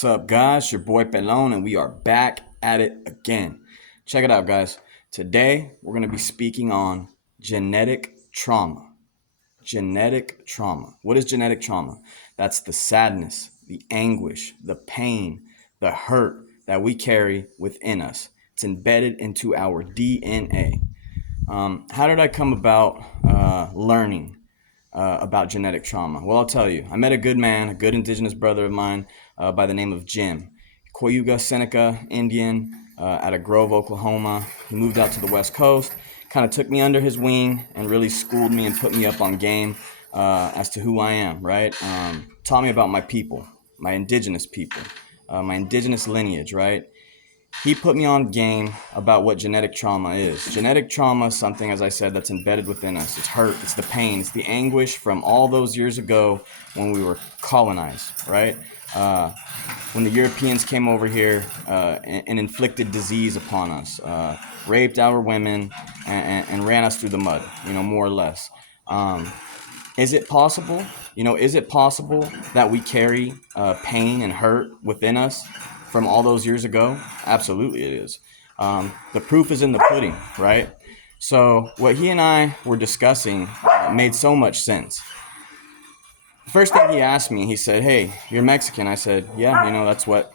What's up, guys? Your boy Pelon, and we are back at it again. Check it out, guys. Today, we're going to be speaking on genetic trauma. Genetic trauma. What is genetic trauma? That's the sadness, the anguish, the pain, the hurt that we carry within us. It's embedded into our DNA. How did I come about learning about genetic trauma? Well, I'll tell you. I met a good man, a good indigenous brother of mine by the name of Jim. Cayuga Seneca Indian out of Grove, Oklahoma. He moved out to the West Coast, kind of took me under his wing and really schooled me and put me up on game as to who I am, right? Taught me about my people, my indigenous people, my indigenous lineage, right? He put me on game about what genetic trauma is. Genetic trauma is something, as I said, that's embedded within us. It's hurt, it's the pain, it's the anguish from all those years ago when we were colonized, right? When the Europeans came over here and inflicted disease upon us, raped our women, and ran us through the mud, more or less. Is it possible? Is it possible that we carry pain and hurt within us from all those years ago? Absolutely it is. The proof is in the pudding, right? So what he and I were discussing made so much sense. First thing he asked me, he said, "Hey, you're Mexican." I said, "Yeah, that's what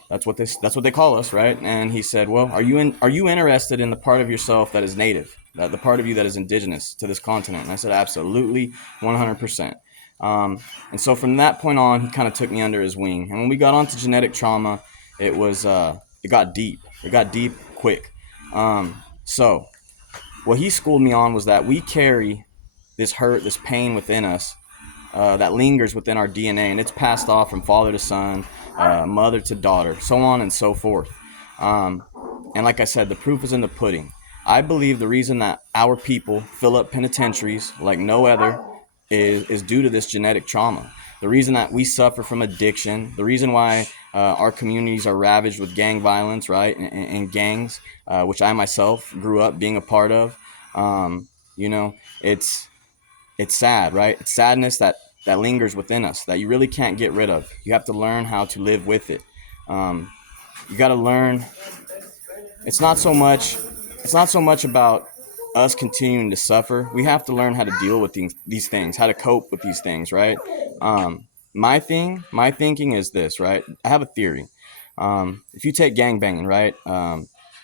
they call us, right?" And he said, "Well, are you interested in the part of yourself that is native, the part of you that is indigenous to this continent?" And I said, "Absolutely, 100%." And so from that point on, he kind of took me under his wing. And when we got onto genetic trauma, it got deep. It got deep quick. So what he schooled me on was that we carry this hurt, this pain within us that lingers within our DNA, and it's passed off from father to son, mother to daughter, so on and so forth. And like I said, the proof is in the pudding. I believe the reason that our people fill up penitentiaries like no other is due to this genetic trauma. The reason that we suffer from addiction, the reason why our communities are ravaged with gang violence, right, and gangs, which I myself grew up being a part of. It's sad, right? It's sadness that lingers within us that you really can't get rid of. You have to learn how to live with it. You got to learn. It's not so much. It's not so much about us continuing to suffer. We have to learn how to deal with these things, how to cope with these things, right? My thinking is this, right? I have a theory. If you take gangbanging, right?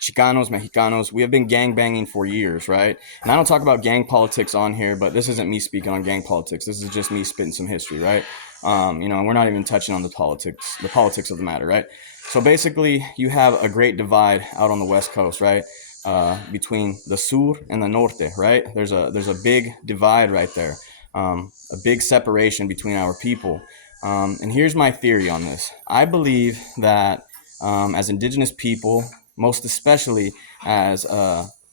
Chicanos, Mexicanos, we have been gangbanging for years, right? And I don't talk about gang politics on here, but this isn't me speaking on gang politics. This is just me spitting some history, right? And we're not even touching on the politics of the matter, right? So basically, you have a great divide out on the West Coast, right? Between the sur and the norte, right? There's a big divide right there, a big separation between our people. And here's my theory on this. I believe that as indigenous people, most especially as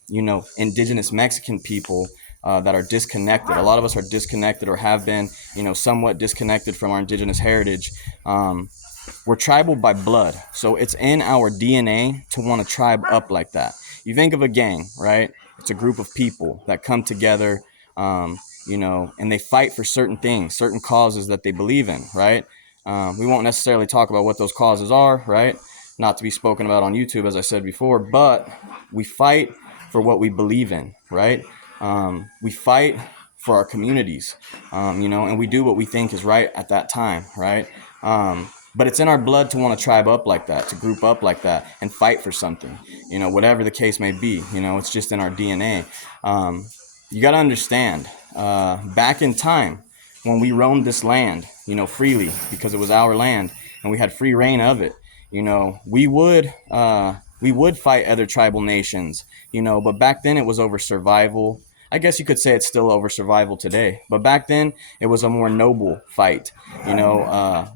indigenous Mexican people that are disconnected. A lot of us are disconnected or have been, somewhat disconnected from our indigenous heritage. We're tribal by blood, so it's in our DNA to want to tribe up like that. You think of a gang, right? It's a group of people that come together, and they fight for certain things, certain causes that they believe in, right? We won't necessarily talk about what those causes are, right? Not to be spoken about on YouTube, as I said before, but we fight for what we believe in, right? We fight for our communities, and we do what we think is right at that time, right? But it's in our blood to want to tribe up like that, to group up like that and fight for something, whatever the case may be, it's just in our DNA. You got to understand, back in time when we roamed this land, freely because it was our land and we had free reign of it, we would fight other tribal nations, but back then it was over survival. I guess you could say it's still over survival today, but back then it was a more noble fight.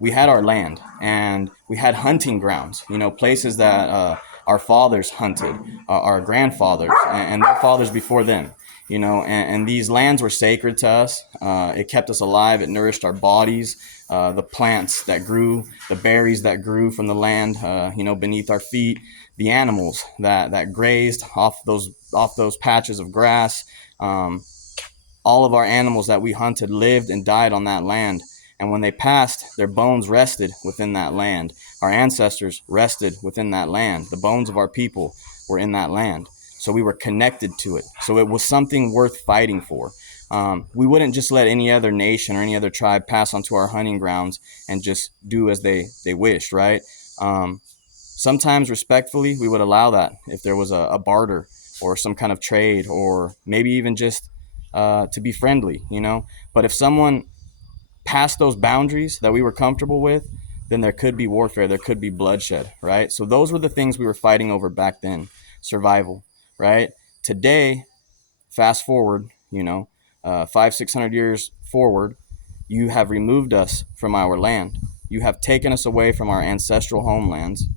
We had our land and we had hunting grounds, places that our fathers hunted, our grandfathers and their fathers before them. And these lands were sacred to us. It kept us alive. It nourished our bodies. The plants that grew, the berries that grew from the land, beneath our feet, the animals that grazed off those patches of grass. All of our animals that we hunted lived and died on that land. And when they passed, their bones rested within that land. Our ancestors rested within that land. The bones of our people were in that land. So we were connected to it. So it was something worth fighting for. We wouldn't just let any other nation or any other tribe pass onto our hunting grounds and just do as they wished, right? Sometimes respectfully, we would allow that if there was a barter or some kind of trade, or maybe even just to be friendly, you know. But if someone passed those boundaries that we were comfortable with, then there could be warfare, there could be bloodshed, right? So those were the things we were fighting over back then. Survival, right? Today, fast forward, you know, 500-600 years forward, you have removed us from our land. You have taken us away from our ancestral homelands,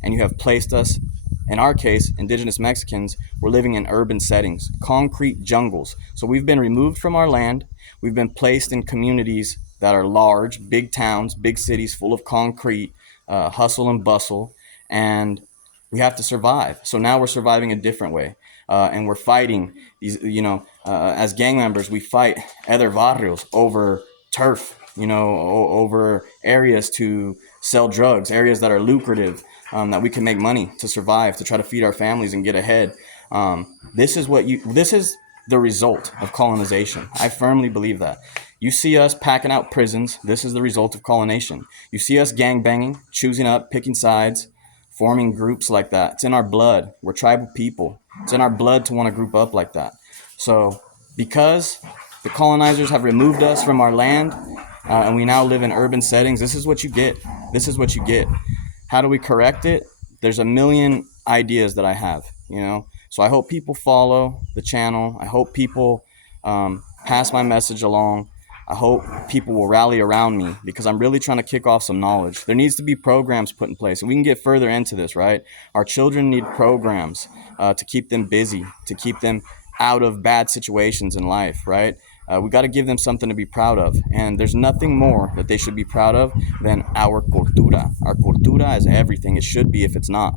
and you have placed us, in our case, indigenous Mexicans, we're living in urban settings, concrete jungles. So we've been removed from our land. We've been placed in communities that are large, big towns, big cities full of concrete, hustle and bustle, and we have to survive. So now we're surviving a different way. And we're fighting these, you know, as gang members, we fight other barrios over turf, you know, over areas to sell drugs, areas that are lucrative, that we can make money to survive, to try to feed our families and get ahead. This is the result of colonization. I firmly believe that. You see us packing out prisons. This is the result of colonization. You see us gang banging, choosing up, picking sides, forming groups like that. It's in our blood. We're tribal people. It's in our blood to want to group up like that. So because the colonizers have removed us from our land, and we now live in urban settings, this is what you get. This is what you get. How do we correct it? There's a million ideas that I have, you know. So I hope people follow the channel. I hope people pass my message along. I hope people will rally around me, because I'm really trying to kick off some knowledge. There needs to be programs put in place, and we can get further into this, right? Our children need programs to keep them busy, to keep them out of bad situations in life, right? We got to give them something to be proud of. And there's nothing more that they should be proud of than our cultura. Our cultura is everything. It should be if it's not.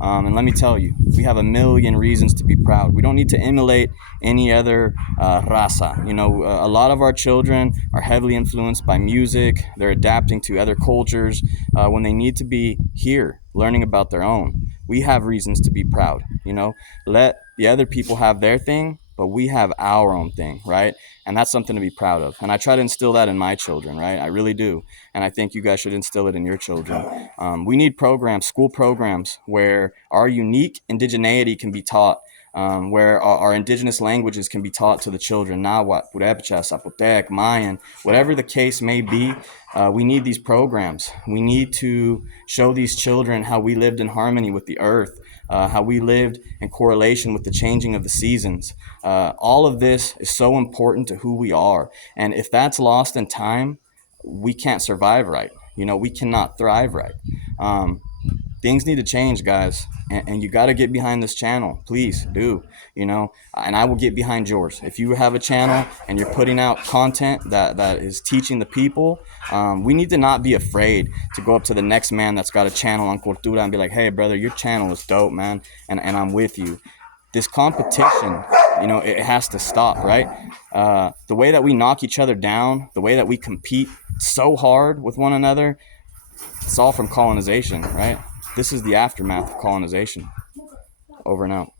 And let me tell you, we have a million reasons to be proud. We don't need to emulate any other raza. You know, a lot of our children are heavily influenced by music. They're adapting to other cultures when they need to be here, learning about their own. We have reasons to be proud, you know. Let the other people have their thing, but we have our own thing, right? And that's something to be proud of. And I try to instill that in my children, right? I really do. And I think you guys should instill it in your children. We need programs, school programs, where our unique indigeneity can be taught, where our indigenous languages can be taught to the children. Nahuatl, Purepecha, Zapotec, Mayan, whatever the case may be. We need these programs. We need to show these children how we lived in harmony with the earth, how we lived in correlation with the changing of the seasons. All of this is so important to who we are. And if that's lost in time, we can't survive right. You know, we cannot thrive right. Things need to change, guys, and you got to get behind this channel. Please do, you know, and I will get behind yours. If you have a channel and you're putting out content that is teaching the people, we need to not be afraid to go up to the next man that's got a channel on Cultura and be like, hey, brother, your channel is dope, man, and I'm with you. This competition, you know, it has to stop, right? The way that we knock each other down, the way that we compete so hard with one another, it's all from colonization, right? This is the aftermath of colonization. Over and out.